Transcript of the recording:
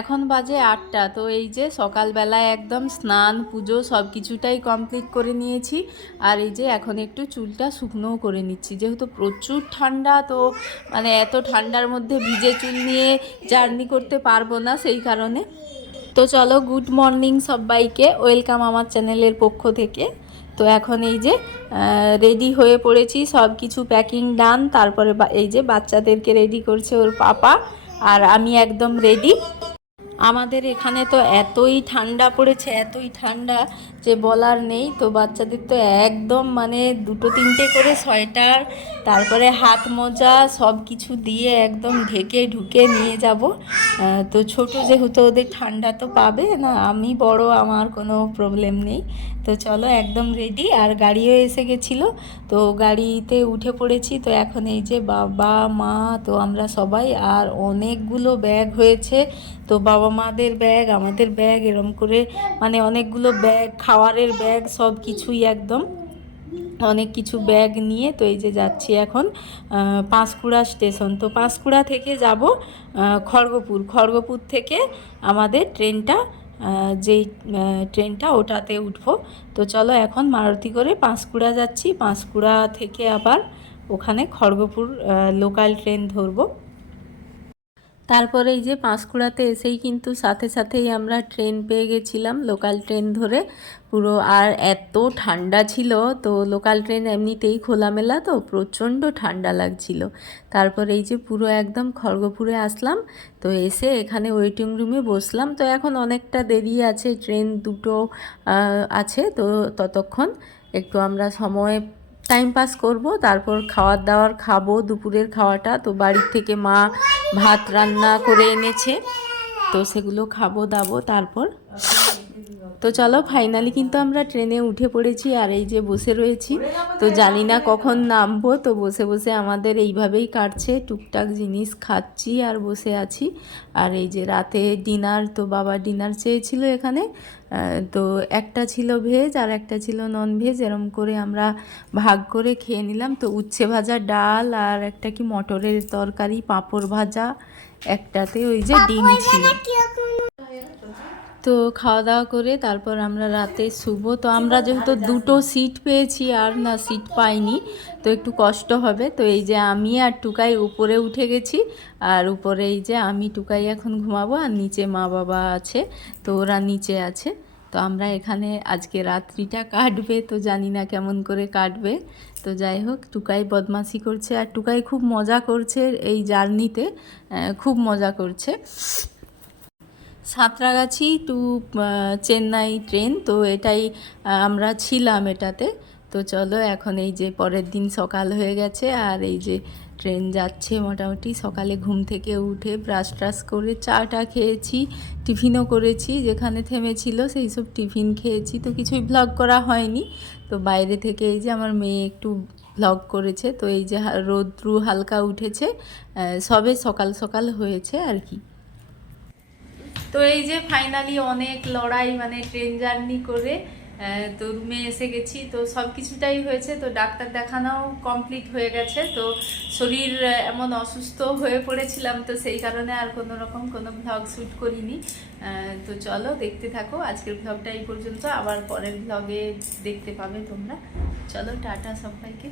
এখন বাজে 8টা। তো এই যে সকালবেলায় একদম স্নান পুজো সব কিছুটাই কমপ্লিট করে নিয়েছি। আর এই যে এখন একটু চুলটা শুকনোও করে নিচ্ছি, যেহেতু প্রচুর ঠান্ডা। তো মানে এত ঠান্ডার মধ্যে ভিজে চুল নিয়ে জার্নি করতে পারবো না, সেই কারণে। তো চলো, গুড মর্নিং সবাইকে, ওয়েলকাম আমার চ্যানেলের পক্ষ থেকে। তো এখন এই যে রেডি হয়ে পড়েছি, সব কিছু প্যাকিং ডান। তারপরে এই যে বাচ্চাদেরকে রেডি করছে ওর পাপা, আর আমি একদম রেডি। আমাদের এখানে তো এতই ঠান্ডা পড়েছে, এতই ঠান্ডা যে বলার নেই। তো বাচ্চাদের তো একদম মানে দুটো তিনটে করে সোয়েটার, তারপরে হাত মোজা সব কিছু দিয়ে একদম ঢেকে ঢুকে নিয়ে যাব। তো ছোট যেহেতু, ওদের ঠান্ডা তো পাবে না, আমি বড়, আমার কোনো প্রবলেম নেই। তো চলো, একদম রেডি। আর গাড়িও এসে গেছিলো, তো গাড়িতে উঠে পড়েছি। তো এখন এই যে বাবা মা, তো আমরা সবাই, আর অনেকগুলো ব্যাগ হয়েছে। তো বাবা মাদের ব্যাগ, আমাদের ব্যাগ, এরম করে মানে অনেকগুলো ব্যাগ, খাওয়ারের ব্যাগ, সব কিছুই একদম অনেক কিছু ব্যাগ নিয়ে। তো এই যে যাচ্ছি এখন পাঁশকুড়া স্টেশন। তো পাঁশকুড়া থেকে যাব খড়গপুর। খড়গপুর থেকে আমাদের ট্রেনটা, যেই ট্রেনটা ওটাতে উঠবো। তো চলো, এখন মারুতি করে পাঁশকুড়া যাচ্ছি। পাঁশকুড়া থেকে আবার ওখানে খড়গপুর লোকাল ট্রেন ধরবো। তারপরে এই যে পাঁশকুড়াতে এসেই কিন্তু সাথে সাথেই আমরা ট্রেন পেয়ে গেছিলাম, লোকাল ট্রেন ধরে পুরো। আর এত ঠান্ডা ছিল, তো লোকাল ট্রেন এমনিতেই খোলামেলা, তো প্রচণ্ড ঠান্ডা লাগছিল। তারপরে এই যে পুরো একদম খড়গপুরে আসলাম। তো এসে এখানে ওয়েটিং রুমে বসলাম। তো এখন অনেকটা দেরি আছে, ট্রেন দুটো আছে। তো ততক্ষণ একটু আমরা সময় টাইম পাস করব, তারপর খাওয়ার দাওয়ার খাবো, দুপুরের খাওয়াটা। তো বাড়ির থেকে মা ভাত রান্না করে এনেছে, তো সেগুলো খাবো দাবো তারপর। তো চলো, ফাইনালি কিন্তু আমরা ট্রেনে উঠে পড়েছি, আর এই যে বসে রয়েছি। তো জানি না কখন নামবো। তো বসে বসে আমাদের এইভাবেই কাটছে, টুকটাক জিনিস খাচ্ছি আর বসে আছি। আর এই যে রাতে ডিনার, তো বাবা ডিনার চেয়েছিল এখানে। তো একটা ছিল ভেজ আর একটা ছিল নন ভেজ, এরম করে আমরা ভাগ করে খেয়ে নিলাম। তো উচ্ছে ভাজা, ডাল, আর একটা কি মটরের তরকারি, পাঁপড় ভাজা, একটাতে ওই যে ডিম ছিল। তো খাওয়া দাওয়া করে তারপর আমরা রাতে শুবো। তো আমরা যেহেতু দুটো সিট পেয়েছি, আর না সিট পাইনি, তো একটু কষ্ট হবে। তো এই যে আমি আর টুকাই উপরে উঠে গেছি, আর উপরে এই যে আমি টুকাই এখন ঘুমাবো, আর নিচে মা বাবা আছে, তো ওরা নিচে আছে। তো আমরা এখানে আজকে রাত্রিটা কাটবে, তো জানি না কেমন করে কাটবে। তো যাই হোক, টুকাই বদমাশি করছে, আর টুকাই খুব মজা করছে এই জার্নিতে, খুব মজা করছে। সাঁতরাগাছি টু চেন্নাই ট্রেন, তো এটাই আমরা ছিলাম এটাতে। তো চলো, এখন এই যে পরের দিন সকাল হয়ে গেছে, আর এই যে ট্রেন যাচ্ছে। মোটামুটি সকালে ঘুম থেকে উঠে ব্রাশ ট্রাশ করে চাটা খেয়েছি, টিফিনও করেছি, যেখানে থেমেছিল সেই সব টিফিন খেয়েছি। তো কিছুই ভ্লগ করা হয়নি। তো বাইরে থেকে এই যে আমার মেয়ে একটু ভ্লগ করেছে। তো এই যে রোদ্রু হালকা উঠেছে, সবে সকাল সকাল হয়েছে আর কি। তো এই যে ফাইনালি অনেক লড়াই, মানে ট্রেন জার্নি করে তো রুমে এসে গেছি। তো সব কিছুটাই হয়েছে, তো ডাক্তার দেখানোও কমপ্লিট হয়ে গেছে। তো শরীর এমন অসুস্থ হয়ে পড়েছিলাম, তো সেই কারণে আর কোনো রকম কোনো ভ্লগ শ্যুট করিনি। তো চলো, দেখতে থাকো। আজকের ভ্লগটা এই পর্যন্ত, আবার পরের ভ্লগে দেখতে পাবে তোমরা। চলো, টাটা সবাইকে।